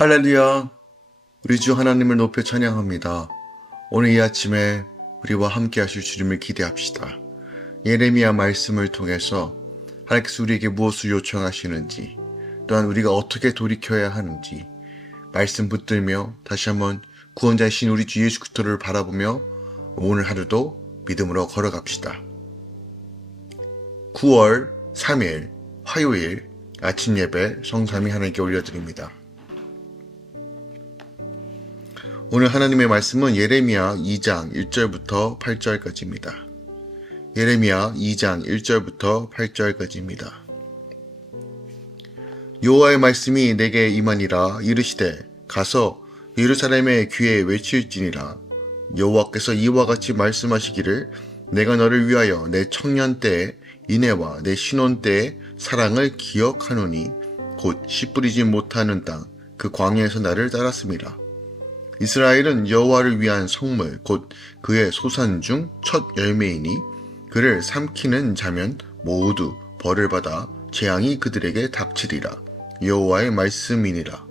할렐루야! 우리 주 하나님을 높여 찬양합니다. 오늘 이 아침에 우리와 함께 하실 주님을 기대합시다. 예레미야 말씀을 통해서 하나님께서 우리에게 무엇을 요청하시는지, 또한 우리가 어떻게 돌이켜야 하는지 말씀 붙들며 다시 한번 구원자이신 우리 주 예수 그리스도를 바라보며 오늘 하루도 믿음으로 걸어갑시다. 9월 3일 화요일 아침 예배 성삼위 하나님께 올려드립니다. 오늘 하나님의 말씀은 예레미야 2장 1절부터 8절까지입니다. 예레미야 2장 1절부터 8절까지입니다. 여호와의 말씀이 내게 임하니라. 이르시되 가서 예루살렘의 귀에 외칠지니라. 여호와께서 이와 같이 말씀하시기를 내가 너를 위하여 내 청년 때의 인애와 내 신혼 때의 사랑을 기억하노니 곧 씨 뿌리지 못하는 땅 그 광야에서 나를 따랐음이라. 이스라엘은 여호와를 위한 성물 곧 그의 소산 중 첫 열매이니 그를 삼키는 자면 모두 벌을 받아 재앙이 그들에게 닥치리라. 여호와의 말씀이니라.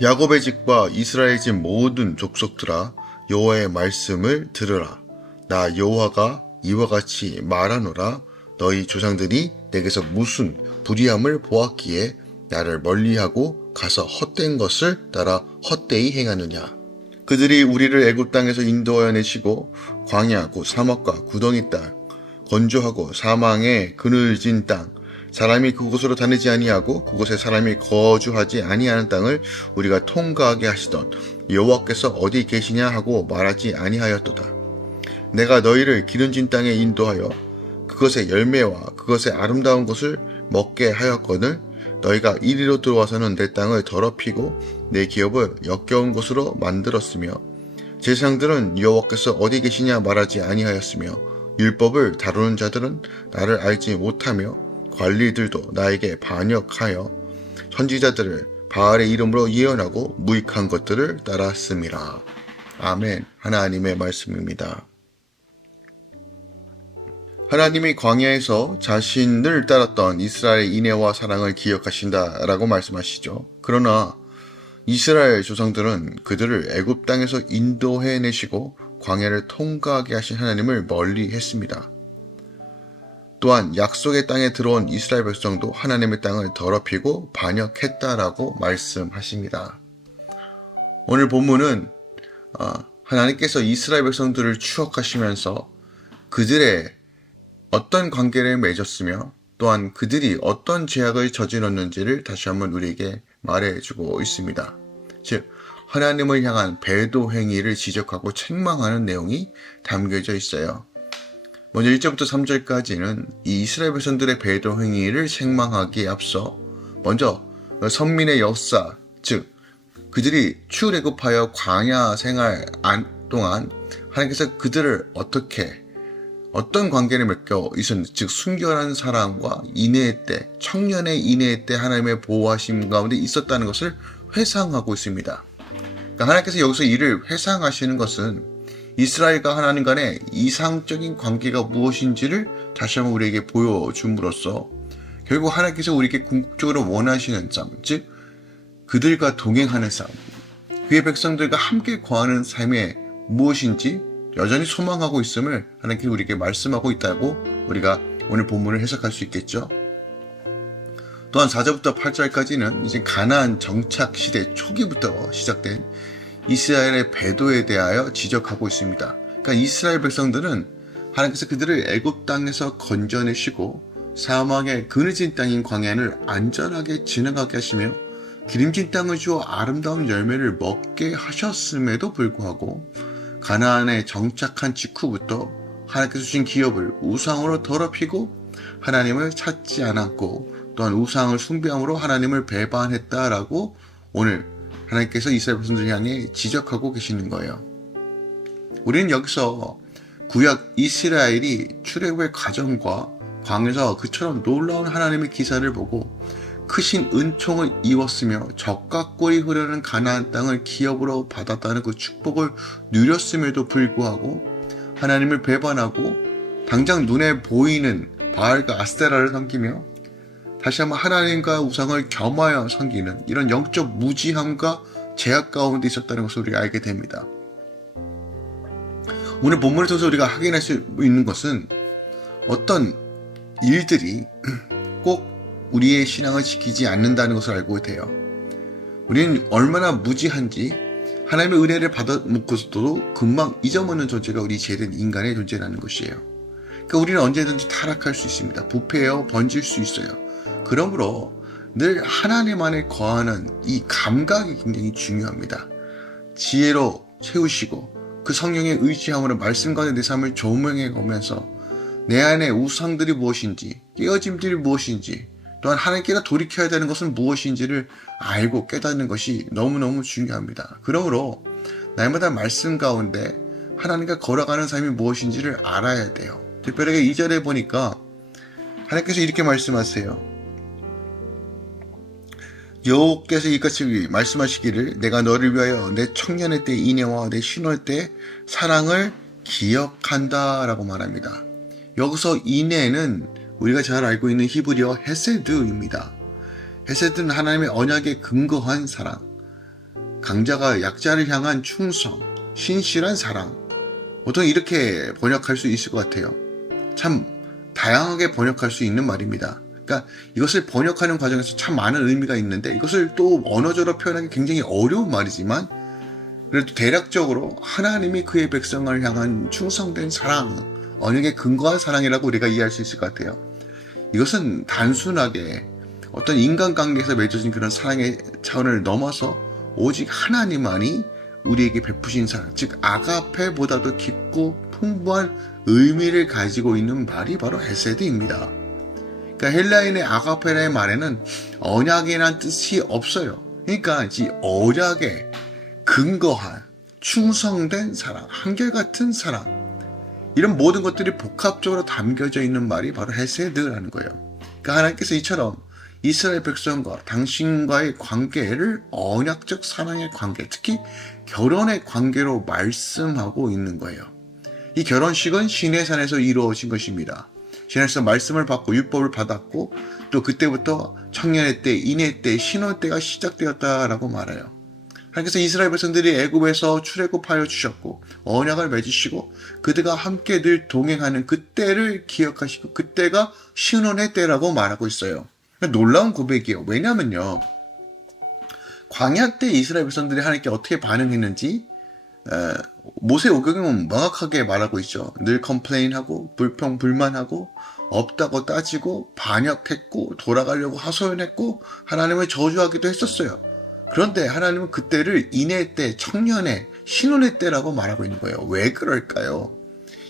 야곱의 집과 이스라엘 집 모든 족속들아 여호와의 말씀을 들으라. 나 여호와가 이와 같이 말하노라. 너희 조상들이 내게서 무슨 불의함을 보았기에 나를 멀리하고 가서 헛된 것을 따라 헛되이 행하느냐. 그들이 우리를 애굽 땅에서 인도하여 내시고 광야 곧 사막과 구덩이 땅 건조하고 사망의 그늘진 땅 사람이 그곳으로 다니지 아니하고 그곳에 사람이 거주하지 아니하는 땅을 우리가 통과하게 하시던 여호와께서 어디 계시냐 하고 말하지 아니하였도다. 내가 너희를 기름진 땅에 인도하여 그것의 열매와 그것의 아름다운 것을 먹게 하였거늘 너희가 이리로 들어와서는 내 땅을 더럽히고 내 기업을 역겨운 곳으로 만들었으며 제사장들은 여호와께서 어디 계시냐 말하지 아니하였으며 율법을 다루는 자들은 나를 알지 못하며 관리들도 나에게 반역하여 선지자들을 바알의 이름으로 예언하고 무익한 것들을 따랐음이라. 아멘. 하나님의 말씀입니다. 하나님이 광야에서 자신을 따랐던 이스라엘의 인애와 사랑을 기억하신다라고 말씀하시죠. 그러나 이스라엘 조상들은 그들을 애굽 땅에서 인도해내시고 광야를 통과하게 하신 하나님을 멀리했습니다. 또한 약속의 땅에 들어온 이스라엘 백성도 하나님의 땅을 더럽히고 반역했다라고 말씀하십니다. 오늘 본문은 하나님께서 이스라엘 백성들을 추억하시면서 그들의 어떤 관계를 맺었으며 또한 그들이 어떤 죄악을 저질렀는지를 다시 한번 우리에게 말해주고 있습니다. 즉 하나님을 향한 배도 행위를 지적하고 책망하는 내용이 담겨져 있어요. 먼저 1절부터 3절까지는 이 이스라엘 백성들의 배도 행위를 책망하기에 앞서 먼저 선민의 역사, 즉 그들이 출애굽하여 광야 생활 동안 하나님께서 그들을 어떤 관계를 맺겨 있었는지, 즉 순결한 사랑과 인애의 때, 청년의 인애의 때 하나님의 보호하심 가운데 있었다는 것을 회상하고 있습니다. 그러니까 하나님께서 여기서 이를 회상하시는 것은 이스라엘과 하나님 간의 이상적인 관계가 무엇인지를 다시 한번 우리에게 보여줌으로써 결국 하나님께서 우리에게 궁극적으로 원하시는 삶, 즉 그들과 동행하는 삶, 그의 백성들과 함께 거하는 삶이 무엇인지 여전히 소망하고 있음을 하나님께서 우리에게 말씀하고 있다고 우리가 오늘 본문을 해석할 수 있겠죠. 또한 4절부터 8절까지는 이제 가나안 정착 시대 초기부터 시작된 이스라엘의 배도에 대하여 지적하고 있습니다. 그러니까 이스라엘 백성들은 하나님께서 그들을 애굽 땅에서 건져내시고 사막의 그늘진 땅인 광야를 안전하게 지나가게 하시며 기름진 땅을 주어 아름다운 열매를 먹게 하셨음에도 불구하고 가나안에 정착한 직후부터 하나님께서 주신 기업을 우상으로 더럽히고 하나님을 찾지 않았고 또한 우상을 숭배함으로 하나님을 배반했다라고 오늘 하나님께서 이스라엘 백성들을 향해 지적하고 계시는 거예요. 우리는 여기서 구약 이스라엘이 출애굽의 과정과 광야에서 그처럼 놀라운 하나님의 기사를 보고 크신 은총을 입었으며 적과 꿀이 흐르는 가나안 땅을 기업으로 받았다는 그 축복을 누렸음에도 불구하고 하나님을 배반하고 당장 눈에 보이는 바알과 아스테라를 섬기며 다시 한번 하나님과 우상을 겸하여 섬기는 이런 영적 무지함과 제약 가운데 있었다는 것을 우리가 알게 됩니다. 오늘 본문을 통해서 우리가 확인할 수 있는 것은 어떤 일들이 꼭 우리의 신앙을 지키지 않는다는 것을 알고 돼요. 우리는 얼마나 무지한지 하나님의 은혜를 받아먹고서도 금방 잊어먹는 존재가 우리 죄된 인간의 존재라는 것이에요. 그러니까 우리는 언제든지 타락할 수 있습니다. 부패하여 번질 수 있어요. 그러므로 늘 하나님 안에 거하는 이 감각이 굉장히 중요합니다. 지혜로 채우시고 그 성령의 의지함으로 말씀 가운데 내 삶을 조명해 보면서 내 안에 우상들이 무엇인지, 깨어짐들이 무엇인지, 또한 하나님께로 돌이켜야 되는 것은 무엇인지를 알고 깨닫는 것이 너무너무 중요합니다. 그러므로 날마다 말씀 가운데 하나님과 걸어가는 삶이 무엇인지를 알아야 돼요. 특별하게 2절에 보니까 하나님께서 이렇게 말씀하세요. 여호와께서 이같이 말씀하시기를 내가 너를 위하여 내 청년의 때 인애와 내 신혼 때 사랑을 기억한다 라고 말합니다. 여기서 인애는 우리가 잘 알고 있는 히브리어 헤세드입니다. 헤세드는 하나님의 언약에 근거한 사랑, 강자가 약자를 향한 충성, 신실한 사랑, 보통 이렇게 번역할 수 있을 것 같아요. 참 다양하게 번역할 수 있는 말입니다. 그러니까 이것을 번역하는 과정에서 참 많은 의미가 있는데 이것을 또 언어적으로 표현하기 굉장히 어려운 말이지만 그래도 대략적으로 하나님이 그의 백성을 향한 충성된 사랑, 언약에 근거한 사랑이라고 우리가 이해할 수 있을 것 같아요. 이것은 단순하게 어떤 인간관계에서 맺어진 그런 사랑의 차원을 넘어서 오직 하나님만이 우리에게 베푸신 사랑, 즉 아가페보다도 깊고 풍부한 의미를 가지고 있는 말이 바로 헤세드입니다. 그러니까 헬라인의 아가페라의 말에는 언약이라는 뜻이 없어요. 그러니까 이 언약에 근거한 충성된 사랑, 한결같은 사랑, 이런 모든 것들이 복합적으로 담겨져 있는 말이 바로 헤세드라는 거예요. 그러니까 하나님께서 이처럼 이스라엘 백성과 당신과의 관계를 언약적 사랑의 관계, 특히 결혼의 관계로 말씀하고 있는 거예요. 이 결혼식은 시내산에서 이루어진 것입니다. 시내산에서 말씀을 받고 율법을 받았고 또 그때부터 청년의 때, 인의 때, 신혼 때가 시작되었다라고 말해요. 하나님께서 이스라엘 백성들이 애굽에서 출애굽하여 주셨고 언약을 맺으시고 그들과 함께 늘 동행하는 그때를 기억하시고 그때가 신혼의 때라고 말하고 있어요. 놀라운 고백이에요. 왜냐면요, 광야 때 이스라엘 백성들이 하나님께 어떻게 반응했는지 모세오경은 명확하게 말하고 있죠. 늘 컴플레인하고 불평 불만하고 없다고 따지고 반역했고 돌아가려고 하소연했고 하나님을 저주하기도 했었어요. 그런데 하나님은 그때를 인의 때, 청년의, 신혼의 때라고 말하고 있는 거예요. 왜 그럴까요?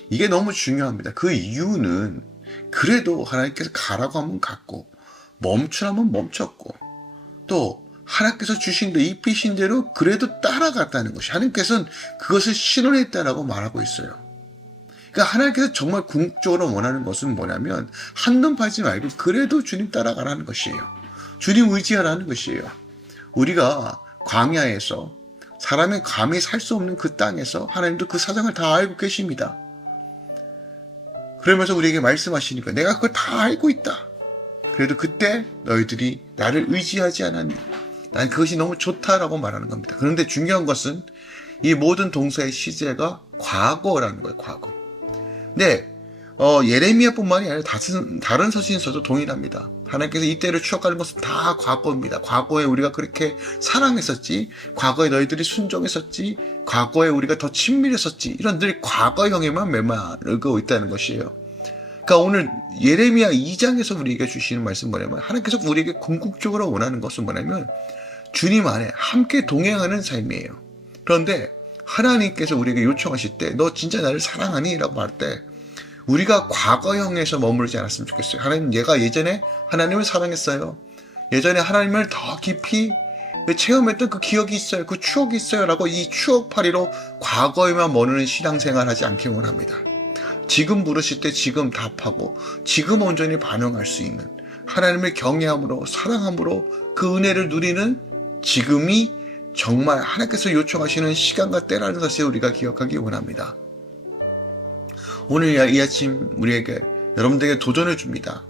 이게 너무 중요합니다. 그 이유는 그래도 하나님께서 가라고 하면 갔고 멈추라면 멈췄고 또 하나님께서 주신 대 입히신 대로 그래도 따라갔다는 것이, 하나님께서는 그것을 신혼의 때라고 말하고 있어요. 그러니까 하나님께서 정말 궁극적으로 원하는 것은 뭐냐면 한눈 팔지 말고 그래도 주님 따라가라는 것이에요. 주님 의지하라는 것이에요. 우리가 광야에서 사람이 감히 살 수 없는 그 땅에서 하나님도 그 사정을 다 알고 계십니다. 그러면서 우리에게 말씀하시니까 내가 그걸 다 알고 있다. 그래도 그때 너희들이 나를 의지하지 않았니? 난 그것이 너무 좋다라고 말하는 겁니다. 그런데 중요한 것은 이 모든 동사의 시제가 과거라는 거예요. 과거. 네, 예레미야뿐만이 아니라 다른 서신서도 동일합니다. 하나님께서 이때를 추억하는 것은 다 과거입니다. 과거에 우리가 그렇게 사랑했었지, 과거에 너희들이 순종했었지, 과거에 우리가 더 친밀했었지, 이런 늘 과거형에만 메마르고 있다는 것이에요. 그러니까 오늘 예레미야 2장에서 우리에게 주시는 말씀 뭐냐면 하나님께서 우리에게 궁극적으로 원하는 것은 뭐냐면 주님 안에 함께 동행하는 삶이에요. 그런데 하나님께서 우리에게 요청하실 때 너 진짜 나를 사랑하니? 라고 할 때 우리가 과거형에서 머무르지 않았으면 좋겠어요. 하나님, 내가 예전에 하나님을 사랑했어요. 예전에 하나님을 더 깊이 체험했던 그 기억이 있어요. 그 추억이 있어요. 라고 이 추억팔이로 과거에만 머무르는 신앙생활 하지 않기 원합니다. 지금 부르실 때 지금 답하고 지금 온전히 반응할 수 있는 하나님을 경외함으로 사랑함으로 그 은혜를 누리는 지금이 정말 하나님께서 요청하시는 시간과 때라는 것을 우리가 기억하기 원합니다. 오늘 이 아침 우리에게 여러분들에게 도전을 줍니다.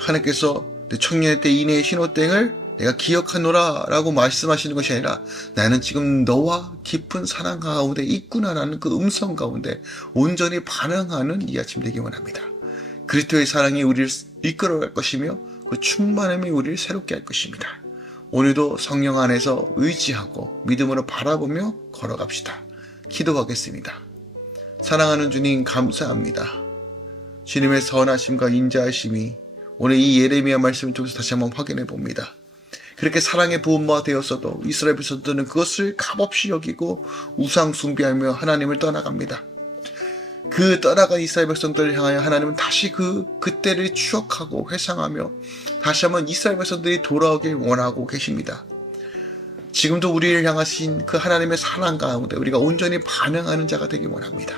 하나님께서 내 청년의 때 이내의 신호땡을 내가 기억하노라 라고 말씀하시는 것이 아니라 나는 지금 너와 깊은 사랑 가운데 있구나라는 그 음성 가운데 온전히 반응하는 이 아침 되기 원합니다. 그리스도의 사랑이 우리를 이끌어갈 것이며 그 충만함이 우리를 새롭게 할 것입니다. 오늘도 성령 안에서 의지하고 믿음으로 바라보며 걸어갑시다. 기도하겠습니다. 사랑하는 주님 감사합니다. 주님의 선하심과 인자하심이 오늘 이 예레미야 말씀을 통해서 다시 한번 확인해 봅니다. 그렇게 사랑의 부모가 되었어도 이스라엘 백성들은 그것을 값없이 여기고 우상 숭배하며 하나님을 떠나갑니다. 그 떠나간 이스라엘 백성들을 향하여 하나님은 다시 그때를 추억하고 회상하며 다시 한번 이스라엘 백성들이 돌아오길 원하고 계십니다. 지금도 우리를 향하신 그 하나님의 사랑 가운데 우리가 온전히 반응하는 자가 되길 원합니다.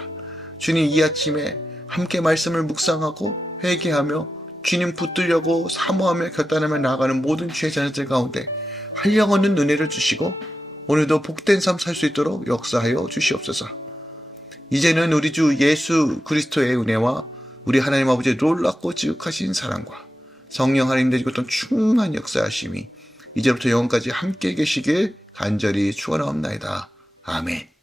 주님, 이 아침에 함께 말씀을 묵상하고 회개하며 주님 붙들려고 사모하며 결단하며 나아가는 모든 주의 자녀들 가운데 한량없는 은혜를 주시고 오늘도 복된 삶 살 수 있도록 역사하여 주시옵소서. 이제는 우리 주 예수 그리스도의 은혜와 우리 하나님 아버지의 놀랍고 지극하신 사랑과 성령 하나님의 어떤 충만한 역사하심이 이제부터 영원까지 함께 계시길 간절히 축원하옵나이다. 아멘.